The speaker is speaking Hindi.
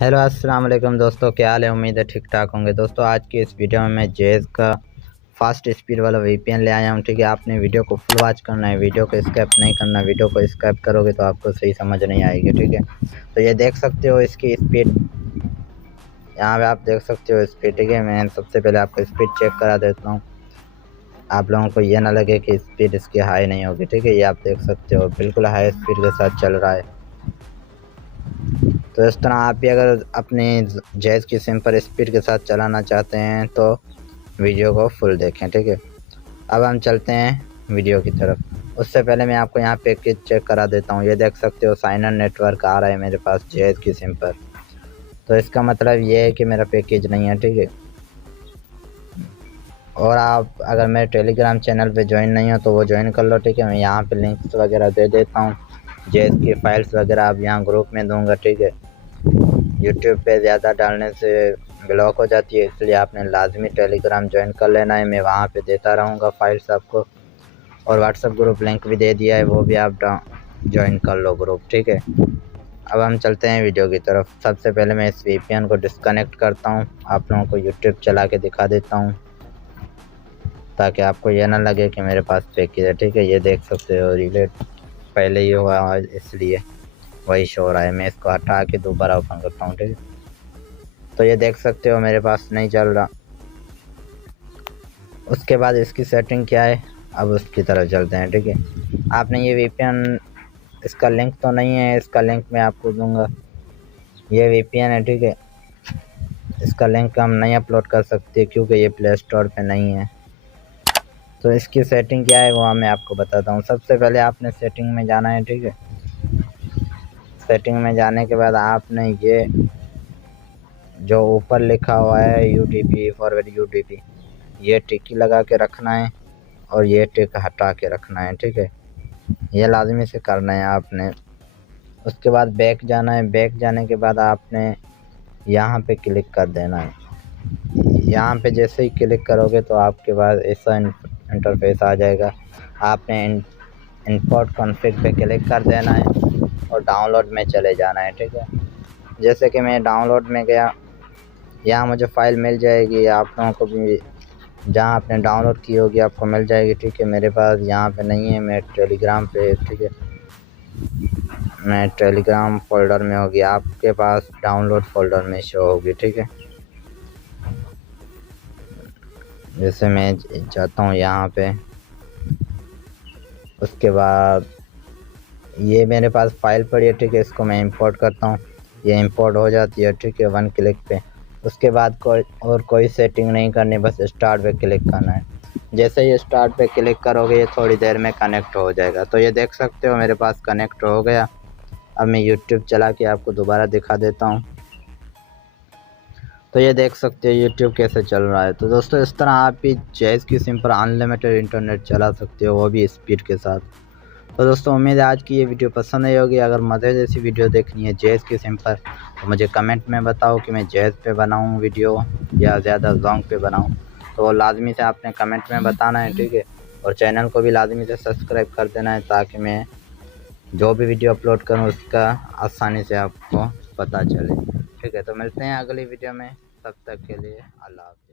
हेलो अस्सलाम वालेकुम दोस्तों, क्या हाल है। उम्मीद है ठीक ठाक होंगे। दोस्तों आज की इस वीडियो में मैं जेज का फास्ट स्पीड वाला वीपीएन ले आया हूँ। ठीक है, आपने वीडियो को फुल वॉच करना है, वीडियो को स्किप नहीं करना। वीडियो को स्किप करोगे तो आपको सही समझ नहीं आएगी। ठीक है, तो ये देख सकते हो इसकी स्पीड, यहाँ पे आप देख सकते हो स्पीड। ठीक है, मैं सबसे पहले आपको स्पीड चेक करा देता हूँ, आप लोगों को ये ना लगे कि स्पीड इसकी हाई नहीं होगी। ठीक है, ये आप देख सकते हो बिल्कुल हाई स्पीड के साथ चल रहा है। तो इस तरह आप भी अगर अपनी जैज़ की सिम पर स्पीड के साथ चलाना चाहते हैं तो वीडियो को फुल देखें। ठीक है, अब हम चलते हैं वीडियो की तरफ। उससे पहले मैं आपको यहाँ पैकेज चेक करा देता हूँ। ये देख सकते हो साइन इन नेटवर्क आ रहा है मेरे पास जैज़ की सिम पर, तो इसका मतलब ये है कि मेरा पैकेज नहीं है। ठीक है, और आप अगर मेरे टेलीग्राम चैनल पे ज्वाइन नहीं हो तो वो ज्वाइन कर लो। ठीक है, मैं यहाँ पे लिंक्स वगैरह दे देता हूँ, जैज़ की फाइल्स वगैरह आप यहाँ ग्रुप में दूंगा। ठीक है, यूट्यूब पे ज़्यादा डालने से ब्लॉक हो जाती है, इसलिए आपने लाजमी टेलीग्राम ज्वाइन कर लेना है। मैं वहाँ पे देता रहूँगा फाइल्स आपको, और व्हाट्सएप ग्रुप लिंक भी दे दिया है, वो भी आप ज्वाइन कर लो ग्रुप। ठीक है, अब हम चलते हैं वीडियो की तरफ। सबसे पहले मैं इस वीपीएन को डिस्कनेक्ट करता हूँ, आप लोगों को यूट्यूब चला के दिखा देता हूँ ताकि आपको यह ना लगे कि मेरे पास पैकेज है। ठीक है, ये देख सकते हो रिलेट पहले ही हुआ है इसलिए वही शो हो रहा है। मैं इसको हटा के दोबारा ओपन करता हूँ। ठीक है, तो ये देख सकते हो मेरे पास नहीं चल रहा। उसके बाद इसकी सेटिंग क्या है, अब उसकी तरफ चलते हैं। ठीक है, आपने ये वीपीएन, इसका लिंक तो नहीं है, इसका लिंक मैं आपको दूंगा। ये वीपीएन है। ठीक है, इसका लिंक हम नहीं अपलोड कर सकते क्योंकि ये प्ले स्टोर पे नहीं है। तो इसकी सेटिंग क्या है वो मैं आपको बताता हूँ। सबसे पहले आपने सेटिंग में जाना है। ठीक है, सेटिंग में जाने के बाद आपने ये जो ऊपर लिखा हुआ है UDP फॉरवर्ड UDP, ये टिक लगा के रखना है और ये टिक हटा के रखना है। ठीक है, ये लाजमी से करना है आपने। उसके बाद बैक जाना है, बैक जाने के बाद आपने यहाँ पे क्लिक कर देना है। यहाँ पे जैसे ही क्लिक करोगे तो आपके पास ऐसा इंटरफेस आ जाएगा। आपने इंपोर्ट कॉन्फ़िग पे क्लिक कर देना है और डाउनलोड में चले जाना है। ठीक है, जैसे कि मैं डाउनलोड में गया, यहाँ मुझे फ़ाइल मिल जाएगी, आप लोगों को भी जहाँ आपने डाउनलोड की होगी आपको मिल जाएगी। ठीक है, मेरे पास यहाँ पे नहीं है, मैं टेलीग्राम पे, ठीक है, मैं टेलीग्राम फोल्डर में होगी, आपके पास डाउनलोड फोल्डर में शो होगी। ठीक है, जैसे मैं जाता हूँ यहाँ पे, उसके बाद ये मेरे पास फ़ाइल पड़ी है। ठीक है, इसको मैं इंपोर्ट करता हूँ, ये इंपोर्ट हो जाती है। ठीक है, वन क्लिक पे। उसके बाद कोई सेटिंग नहीं करनी, बस स्टार्ट पे क्लिक करना है। जैसे ही स्टार्ट पे क्लिक करोगे ये थोड़ी देर में कनेक्ट हो जाएगा। तो ये देख सकते हो मेरे पास कनेक्ट हो गया। अब मैं यूट्यूब चला के आपको दोबारा दिखा देता हूँ। तो ये देख सकते हो यूट्यूब कैसे चल रहा है। तो दोस्तों इस तरह आप भी जैज़ की सिम पर अनलिमिटेड इंटरनेट चला सकते हो, वो भी स्पीड के साथ। तो दोस्तों उम्मीद है आज की ये वीडियो पसंद आई होगी। अगर मज़े जैसी वीडियो देखनी है जैज़ की सिम पर तो मुझे कमेंट में बताओ कि मैं जैज़ पे बनाऊँ वीडियो या ज़्यादा जोंग पे बनाऊँ, तो वो लाजमी से आपने कमेंट में बताना है। ठीक है, और चैनल को भी लाजमी से सब्सक्राइब कर देना है ताकि मैं जो भी वीडियो अपलोड करूँ उसका आसानी से आपको पता चले। ठीक है, तो मिलते हैं अगली वीडियो में, तब तक के लिए अल्लाह हाफ़िज़।